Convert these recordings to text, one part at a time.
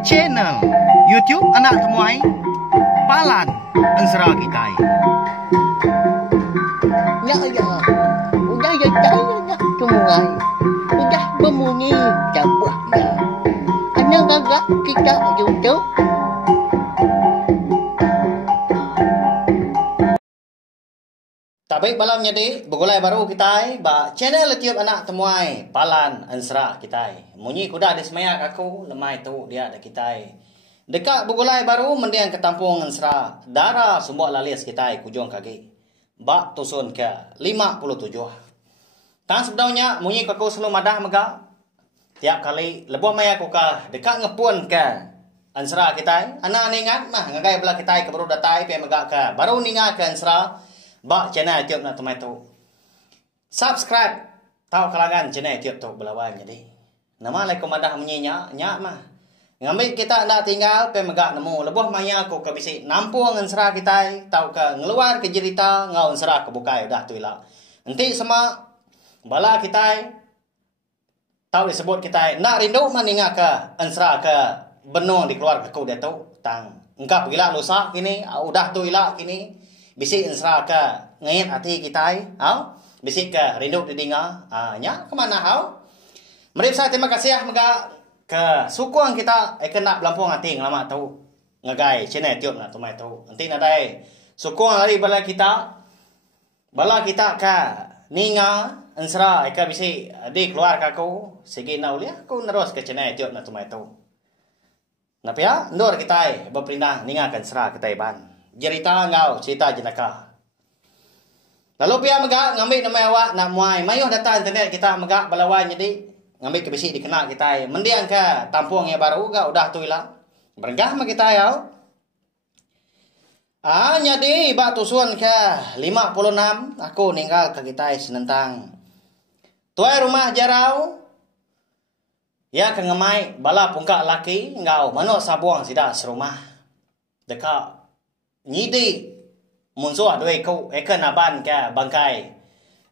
Channel YouTube anak temuai Palan Ansara Kitai. Ya ya, udah ya saya temuai, udah berbunyi cabutnya. Anak gagak kita YouTube. Tak baik malam jadi begulai baru kita ba channel YouTube anak temuai Palan Ansara Kitai. Munyi kuda di semayak aku lemai tu dia ada kita. Dekat begulai baru mendiang ke tampung Ansara darah semua lalis kita kujung kaki. Ba tusun ke 57. Tang sebenarnya munyi aku selalu madah mega. Tiap kali lebuh maya aku ka dekat ngepun ke Ansara kita. Anak ningat mah ngagai belah kita ke baru datai pe mega ka. Baru ningat ke Ansara ba channel YouTube nak temai tu. Subscribe tahu kalangan channel YouTube tu belawan jadi. Nama lai komadah menyinya nya mah. Ngambil kita nak tinggal pe megak nemu lebuh maya aku ke bisi nampung Ansara kita tahu ke ngeluar ke cerita ngau Ansara ke bukai dah tu ila. Nanti sama bala kita tahu disebut kita nak rindu maninga ke Ansara ke benon dikeluar ke kau dia tu tang. Engkau pergilah lusa kini udah tu ila kini. Bisik Ansara ke ngait hati kita au bisik ke rindu didinga nya ke mana au mari saya terima kasih mega ke sukung kita kena belampung hati lama tahu ngagai channel YouTube nak tumai tahu nanti nadai sukung lari bala kita ke ninga Ansara ke bisik di keluar ke aku segi naulia aku terus ke channel YouTube nak tumai tahu napa ya ndur kita berpindah ninga ke Ansara kita ban cerita ngau cerita jenaka. Lalu pihak megak ngambil nama awak nak muai mayuh data internet kita megak balawan jadi ngambil ke besi dikenal kita mendiang ke tampung yang baru gak udah tu ilang bergah mah kita ya. Jadi bak tusun ke 56 aku ninggal ke kita senentang tuai rumah jarau ya ke ngemai bala pungkak laki ngau mano sabuang sida serumah dekat nyidi munsuh doi kau naban ke bangkai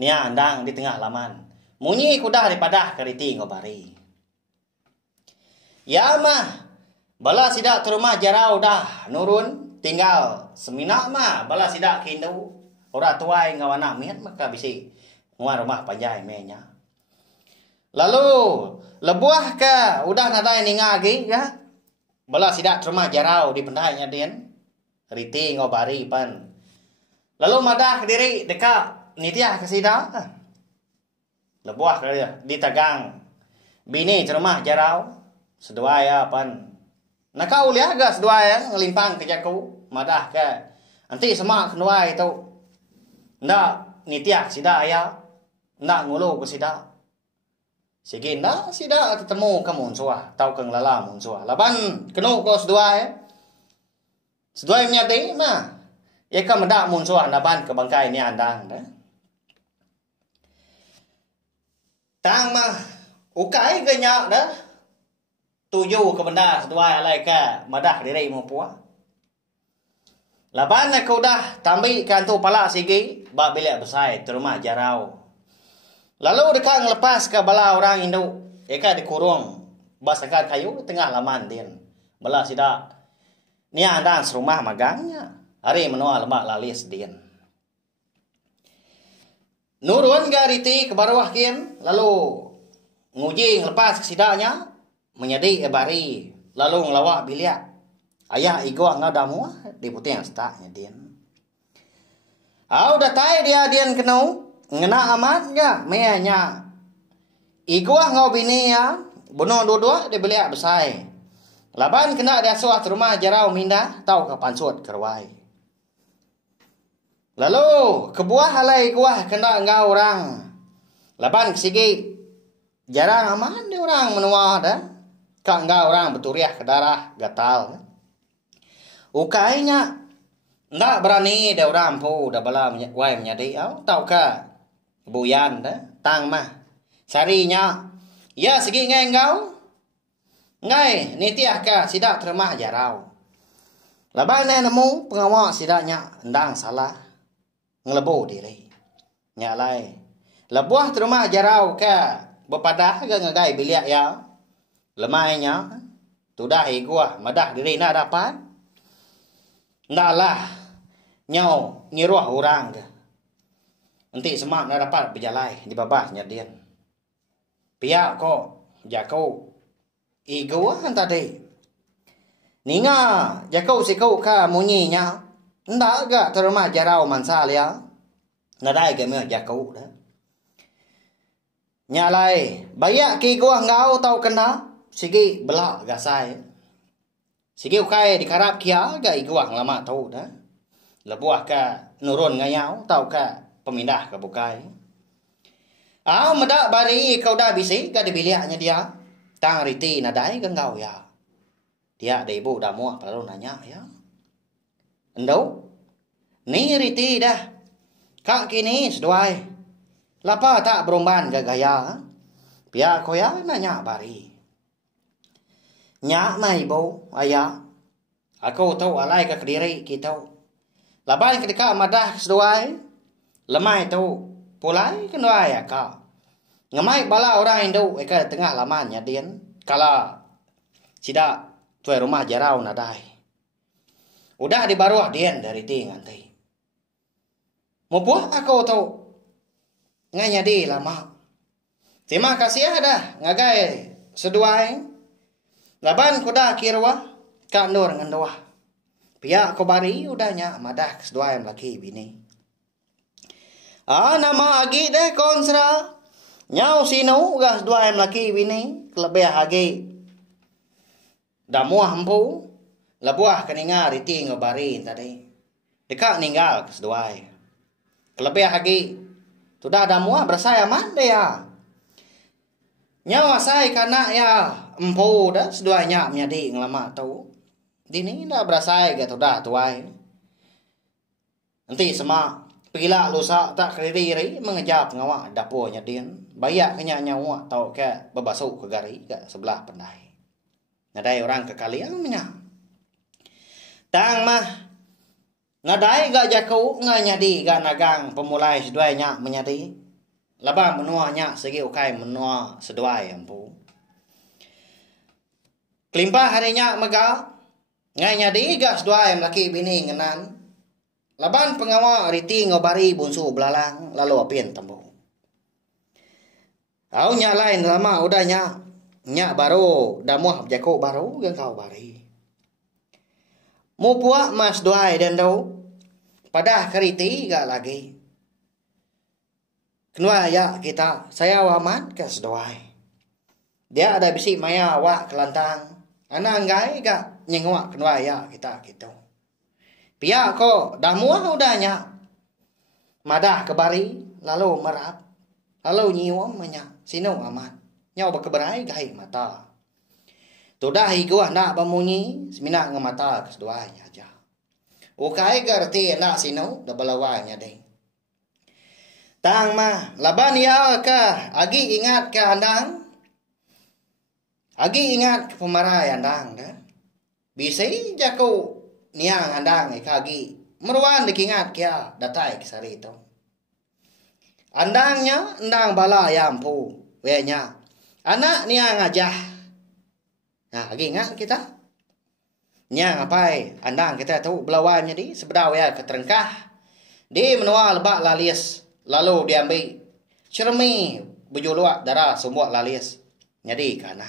nia andang di tengah laman munyi kuda daripada keriti ngobari ya mah bala sidak terumah jarau dah nurun tinggal seminak mah bala sidak kindu ora tuai ngawana miat maka bisi ngua rumah panjai menya lalu lebuah ke udah nadai ningagi ya bala sidak terumah jarau di pendainya dian riti ngobari pan lalu madah ke diri dekat nitiah ke sida lebuah ke dia di tagang bini cerumah jarau sedua ya pan nakau liah ga sedua ya ngelimpang ke jaku madah ke nanti semak kenua itu ndak nitiah sida ya ndak ngulu ke sida segi ndak sida ketemu ke munsuah tau ke ngelala munsuah laban kenu ko sedua ya sedua yang nyati mah ya kan mendak munsuah naban ke bangkai ni andang dah tang mah ukai genyak dah tuju ke benda sedua alai ke madah diri mu puah laban aku dah tambi kan tu pala sigi ba bilik besai terumah jarau lalu dekat ngelepas ke bala orang induk eka dikurung bas angkat kayu tengah laman din bala sida ni andang serumah magangnya hari menua lemak lalis din nurun gariti ke bawah kin lalu nguji ngelepas kesidaknya menyedi bari lalu ngelawak bilik ayah igwa ngadamu di putih yang setaknya din udah tai dia din kenu ngena amatnya meyanya igwa ngau bini ya bunuh dua-dua di bilik besai laban kena dia suah rumah jarau minda tahu ke pansut kerwai. Lalu kebuah halai kuah kena ngau orang. Laban kesigi jarang aman dia orang menua dah. Kak ngau orang beturiah ke darah gatal. Ukainya ndak berani dia orang pu dah bala wai menyadi au tahu ke buyan dah tang mah. Sarinya ya segi ngai ngau ngai nitiah ka sidak termah jarau. Laban nemu pengawak sidaknya ndang salah ngelebu diri. Nyalai. Lebuah termah jarau ka bepadah ga ngagai bilik ya. lemainya tu dah gua madah diri nak dapat ndalah nyau ngiruah orang ke nanti semak nak dapat berjalai di babahnya dia pihak ko jakau gua tadi ninga jakau sikau ka munyinya ndak ga terma jarau mansa lia nadai ke me jakau dah nyalai bayak ki gua ngau tau kena sigi belak gasai sigi ukai dikarap kia ga gua lama tau dah lebuah ka nurun ngayau tau ka pemindah ke bukai medak bari kau dah bisi ga dibiliaknya dia tang riti nadai ke ngau ya dia ada ibu dah muak lalu nanya ya endau ni riti dah kak kini seduai lapa tak berumban ga gaya pihak kau ya nanya bari nyak mai ibu ayah aku tahu alai ke kediri kita laban ketika madah seduai lemai tu pulai kenduai aka ngamai bala orang Indo eka tengah lamannya dian kala sida tuai rumah jarau nadai udah di baruah dian dari tingan teh mau buat aku tahu nganya di lama terima kasih ada ngagai seduai laban kuda kirwa ka nur ngandoa pihak kobari udahnya madah seduai laki bini nama agi deh konsra nyau sinu gas seduai laki bini lebih agi damuah hampu lebuah keninga riti ngobari tadi dekat ninggal seduai lebih agi sudah damuah bersaya man dia nyawa saya kana ya empu dah seduanya menjadi ngelama tahu dini dah berasai gitu dah tuai nanti sama pila lusa tak kediri mengejap ngawak dapurnya din bayak kenya nyawa tau ke bebasuk ke gari ke sebelah pendai ngadai orang ke kalian menya tang mah ngadai gak jakau nganyadi gak nagang pemulai seduanya menyadi laba menuanya segi ukai menua seduai empu kelimpah harinya mega nganya di gas seduai laki bini ngenan laban pengawa riti ngobari bunsu belalang lalu apin tembu au nya lain lama udahnya nya baru damuh jako baru yang kau bari mu puak mas seduai dan dau pada keriti gak lagi kenua ya kita saya wamat ke sedoai dia ada bisi maya wak kelantang ana ngai ga nyengwa kenua ya kita gitu pia ko dah muah udahnya madah kebari lalu merap lalu nyiwam menya sino amat nyau bekeberai gai mata tu dah gua nak bamunyi semina ngemata ke sedoai aja ukai garti nak sino da balawanya deh tang mah laban ya ka agi ingat ke andang agi ingat ke pemarai andang dah bisa jaku niang andang agi meruan dikingat kia datai kisari itu andangnya andang bala yampu wenya anak niang aja nah agi ingat kita nyang apai andang kita tahu belawannya di sebedau ya keterengkah di menua lebak lalis lalu diambil cermi bejuluak darah semua lalis jadi kana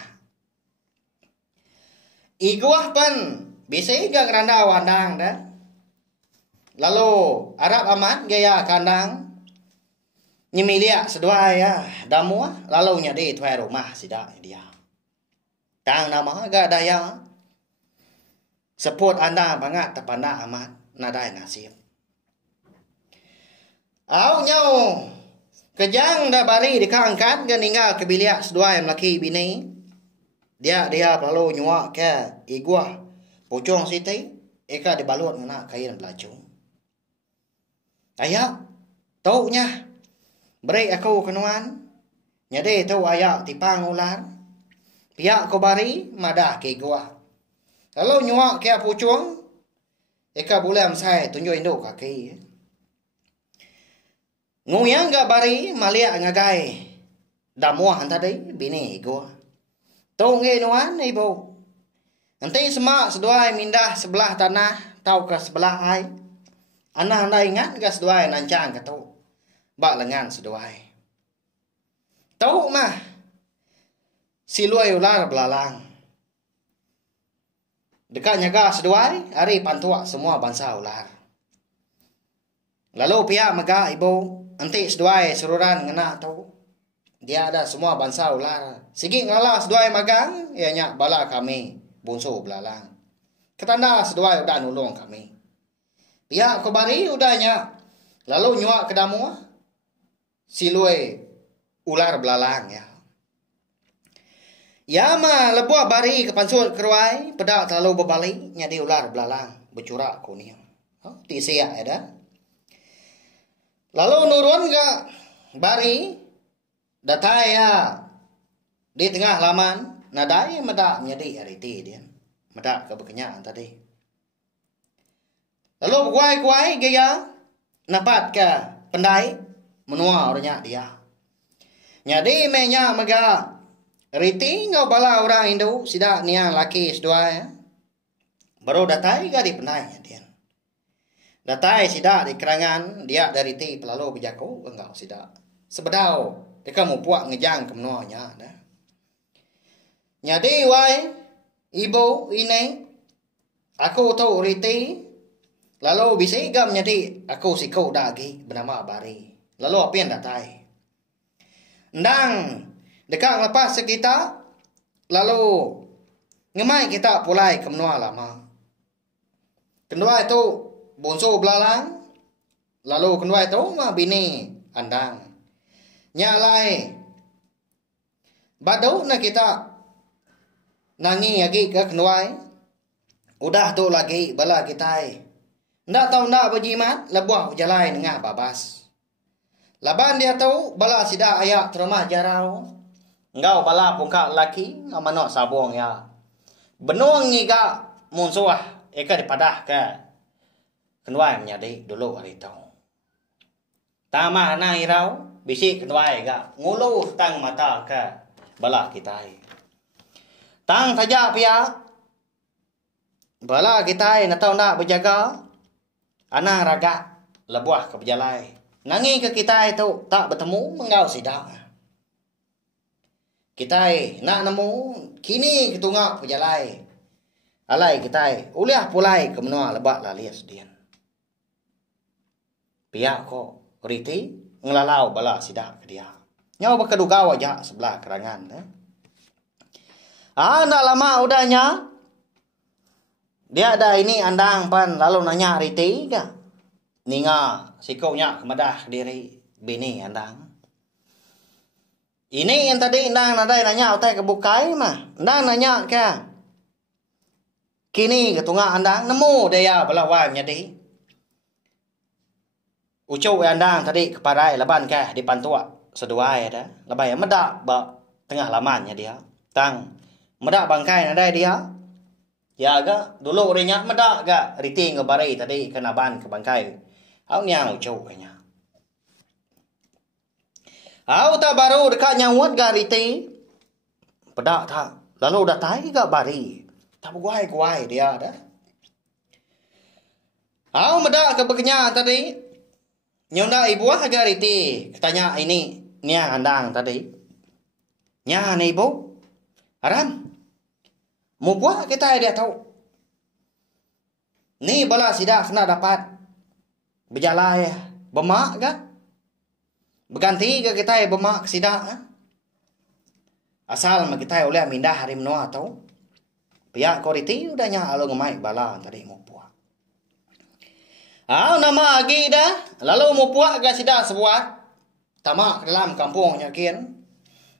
iguah pan bisa iga ngeranda wandang dah lalu Arab amat gaya kandang nyemilia sedua ya damua lalu nyadi tuai rumah sidak dia tang nama ga daya seput anda banget tepanda amat nadai nasib au nyau kejang dah bari dikangkat ke ninggal ke bilik sedua yang laki bini dia lalu nyuak ke igua pucung siti eka dibalut ngena kain belacung ayah tau nya beri aku kenuan nyade tau ayah tipang ular pihak ko bari madah ke igua lalu nyuak ke pucung eka boleh amsai tunjuk induk kaki nguyang ga bari malia ngagai damuah tadi bini gua Tau ngenuan ibu. Nanti semak seduai mindah sebelah tanah tau ke sebelah ai. Anah anda ingat ke seduai nancang ke tu. Bak lengan seduai. Tau mah. Silui ular belalang. Dekat nyaga seduai, hari pantuak semua bangsa ular. Lalu pihak mega ibu, nanti seduai seruran ngena tau. Dia ada semua bangsa ular. Sigi ngalah seduai magang, ianya bala kami, bungsu belalang. Ketanda seduai udah nulung kami. Pihak kebari udahnya. Lalu nyuak kedamu, silui ular belalang ya. Ya ma lebuah bari ke pansut keruai, pedak terlalu berbalik, nyadi ular belalang, bercurak kuning. Ti siak ya dah. Lalu nurun ke bari, datai ya di tengah laman, nadai medak nyadi ariti dia. Medak ke berkenyang tadi. Lalu kuai-kuai gaya, napat ke pendai, menua orangnya dia. Nyadi menya mega, riti ngau bala orang Indo sida niang laki sedua ya. Baru datai ga di penai dia. Datai sida di kerangan dia dari ti pelalu bijako engau sida. Sebedau deka mu puak ngejang ke menuanya dah. Nyadi wai ibu ini aku tahu riti lalu bisa gam nyadi aku sikau dagi bernama Bari. Lalu apa yang datai? Ndang dekat lepas kita, lalu ngemai kita pulai ke menua lama. Kedua itu bungsu belalang, lalu kedua itu mah bini andang. Nyalai, badu na kita nangi lagi ke kedua, udah tu lagi bala kita. Ndak tahu ndak berjimat, lebuah berjalan dengan babas. Laban dia tahu bala sida ayak terima jarau. Engau bala pungka laki amanok sabong ya. Benuang ngiga munsuah eka dipadah ke. Kenuai menyadi dulu hari tahu. Tama na irau bisi kenuai ga ngulu tang mata ke bala kita. Tang saja pia bala kita na tahu nak berjaga anang raga lebuah ke berjalai. Nangi ke kita itu tak bertemu menggau sidak. Kita nak nemu kini ketungak pejalai. Alai kita uliah pulai ke menua lebak lalias dian. Pihak ko riti ngelalau bala sidak ke dia. Nyau berkeduga wajah sebelah kerangan. Ndak lama udahnya. Dia ada ini andang pan lalu nanya riti ke. Ninga sikaunya kemadah diri bini andang. Ini yang tadi ndang nadai nanya otai kebukai mah. Ndang nanya ke. Kini ketunga andang nemu dia belawai nyadi. Ucuk andang tadi kepadai leban ke di pantua seduai ada. Lebai medak ba tengah lamannya dia. Tang medak bangkai nadai dia. Ya ga dulu orinya medak ga riti ngebari tadi kena ban ke bangkai. Au nyang ucuk nya. Au tak baru dekat nyawat gariti. Pedak tak. Lalu datai ke bari. Tak berguai-guai dia dah. Au medak ke bekenya tadi. Nyonda ibu gariti. Katanya ini. Nia andang tadi. Nya ni ibu. Aram. Mu buat kita dia tahu. Ni bala sidak kena dapat. Berjalai. Bemak kan? Berganti ke kita bemak sidak. Asal kita oleh mindah hari menua tau. Pihak koriti udahnya alu ngemai bala tadi mau puak. Nama lagi dah. Lalu mau puak ke sidak sebuat. Tamak dalam kampungnya kian.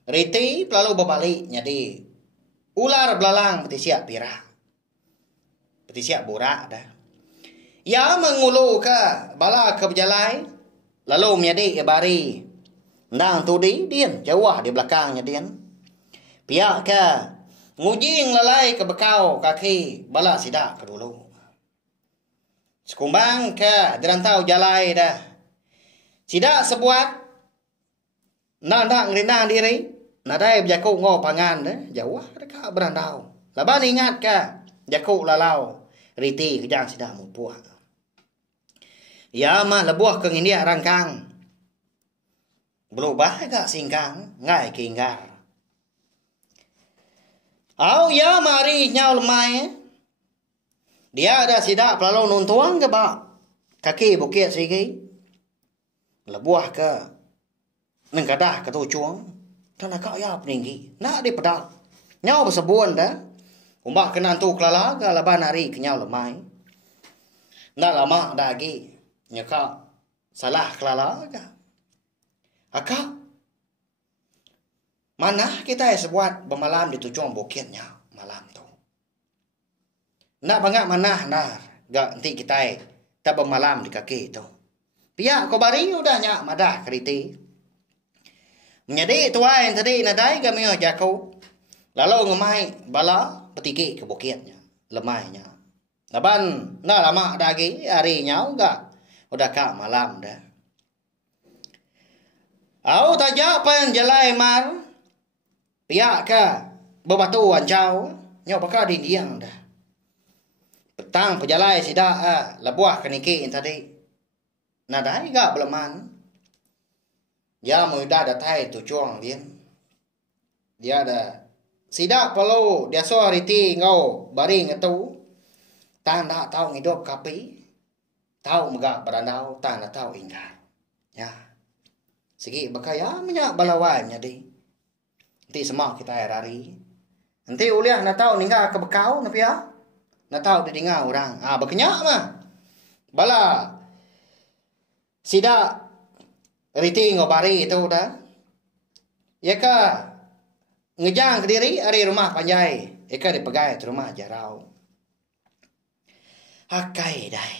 Riti lalu berbalik nyadi. Ular belalang peti siap pirah. Peti siap burak dah. Ya mengulu ke bala ke berjalai. Lalu menjadi bari. Ndang tu dian jauh di belakangnya dian. Pihak ke ngujing lalai ke bekau kaki bala sidak ke dulu. Sekumbang ke dirantau jalai dah. Sidak sebuat. Nang ngerindang diri. Nadai berjaku ngau pangan dah. Jauh dekat berandau. Laban ingat ka. Jaku lalau. Riti kejang sidah mempuah. Ya mah lebuah ke ngindia rangkang. Berubah gak singkang. Ngai kinggar. Au ya mari nyau lemai. Dia ada sidak pelalu nuntuang ke bak. Kaki bukit sigi. Lebuah ke. Nengkadah ke tujuang. Tanah kau ya peninggi. Nak di pedak. Nyau bersebuan dah. Umbak kena tu kelala. Laban hari ke nyau lemai. Nak lama dah lagi. Nyaka salah kelala ke. Akak. Mana kita sebuat bermalam di tujuan bukitnya malam tu. Nak bangga mana nar. Gak nanti kita tak bermalam di kaki tu. Pihak kau bari udah nyak madah keriti. Menjadi tuai tadi nadai kami jaku. Lalu ngemai bala petiki ke bukitnya. Lemainya. Laban nak lama lagi hari nyau gak. Udah kak malam dah. Au tajak pen jalai mar. Pihak ke berbatu ancau. Nyok bakal di diang dah. Petang pejalai sidak lebuah keniki tadi. Nadai gak beleman. Ya mudah datai tu cuang dia. Dia ada sidak perlu dia so riti ngau baring itu. Tan tak tahu hidup kapi. Tahu megak berandau tan tak tahu ingkar. Ya. Segi bakaya menyak balawai jadi. Nanti semak kita hari. Nanti uliah nak tahu ninggal ke bekau napi ya. Nak tahu didengar orang. Berkenyak mah. Bala sidak riti ngobari itu dah. Ya ka ngejang ke diri hari rumah panjai. Eka dipegai ke rumah jarau. Hakai dai.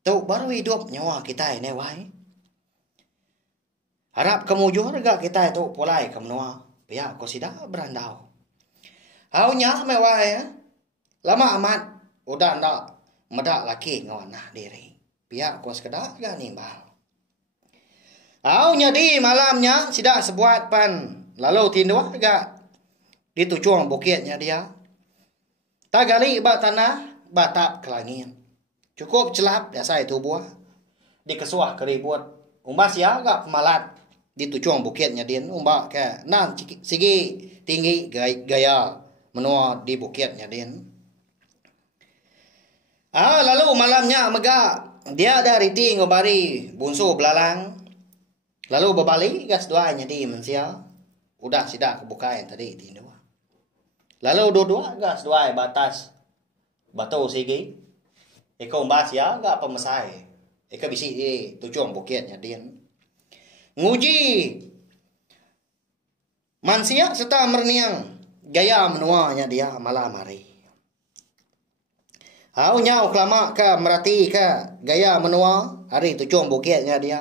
Tu baru hidup nyawa kita ini wai. Harap kemujur gak kita itu pulai ke menua. Pihak kau sidak berandau. Hau nyak mewah ya. Lama amat. Udah ndak medak laki ngawanah diri. Pihak kau sekedar gak nimbal. Hau nyadi malamnya sidak sebuat pan. Lalu tindu gak. Di tujuan bukitnya dia. Tagali bak tanah. Batap kelangin. Cukup celap biasa itu buah. Di kesuah keribut. Umbas ya gak pemalat. Di tujuan bukitnya dia. Umbak ke nang sigi tinggi gaya menua di bukitnya dia. Lalu malamnya megak. Dia dari ti ngobari bunsu belalang. Lalu berbalik gas doanya di mensia. Udah sidak kebukain tadi tindu. Lalu dua-dua gas doai batas. Batu sigi. Eka umbas ya gak pemesai. Eka bisi di tujuan bukitnya dia. Nguji mansia serta merniang gaya menuanya dia malam hari. Hau nyau kelama ke merati ke gaya menua hari tujuan bukitnya dia.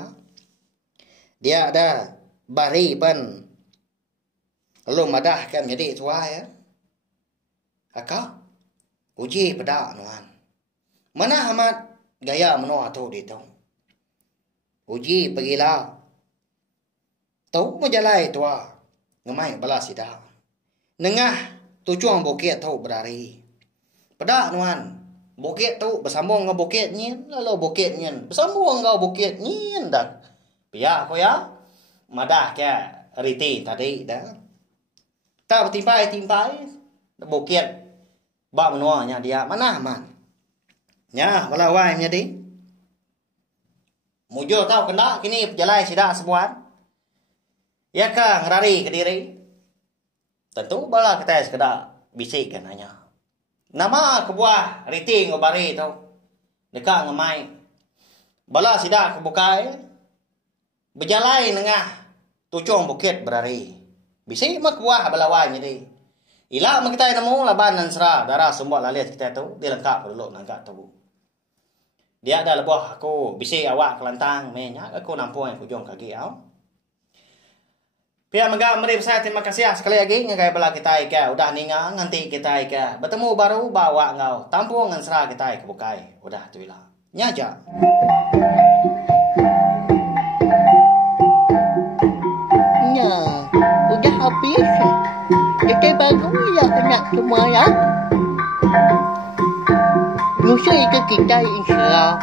Dia ada bari pen. Lalu madah kan jadi tua ya. Akak uji pedak nuan. Mana amat gaya menua tu di tu. Uji pergilah. Tau menjalai tua. Ngemai balas sidak. Nengah tujuan bukit tu berari. Pedak nuan. Bukit tu bersambung dengan bukit nyin. Lalu bukit nyin. Bersambung dengan bukit nyin dah. Pihak kau ya. Madah ke riti tadi dah. Tak bertimpai-timpai. Bukit. Bak menuanya dia. Mana aman. Ya. Balawai menjadi. Mujur tahu kena. Kini perjalai sidak sebuat. Ya kan ngerari ke diri. Tentu bala kita sekedar bisik kan hanya. Nama kebuah riti ngobari tu. Dekat ngemai. Bala sidak kebukai. Berjalai nengah. Tujuan bukit berari. Bisik mah kebuah balawai jadi. Ila mah kita nemu laban dan serah. Darah semua lalit kita tu. Dia lengkap dulu nangkat tu. Dia ada lebuah aku. Bisik awak kelantang. Menyak aku nampung yang kujung kaki awak. Pihak megak meri saya terima kasih sekali lagi ngai bala kita ika udah ningang nanti kita ika bertemu baru bawa ngau tampung ngan serah kita ika bukai udah tu ila nyaja Nya, udah habis. Kita baru ya anak semua ya. Nyusul ke kita insya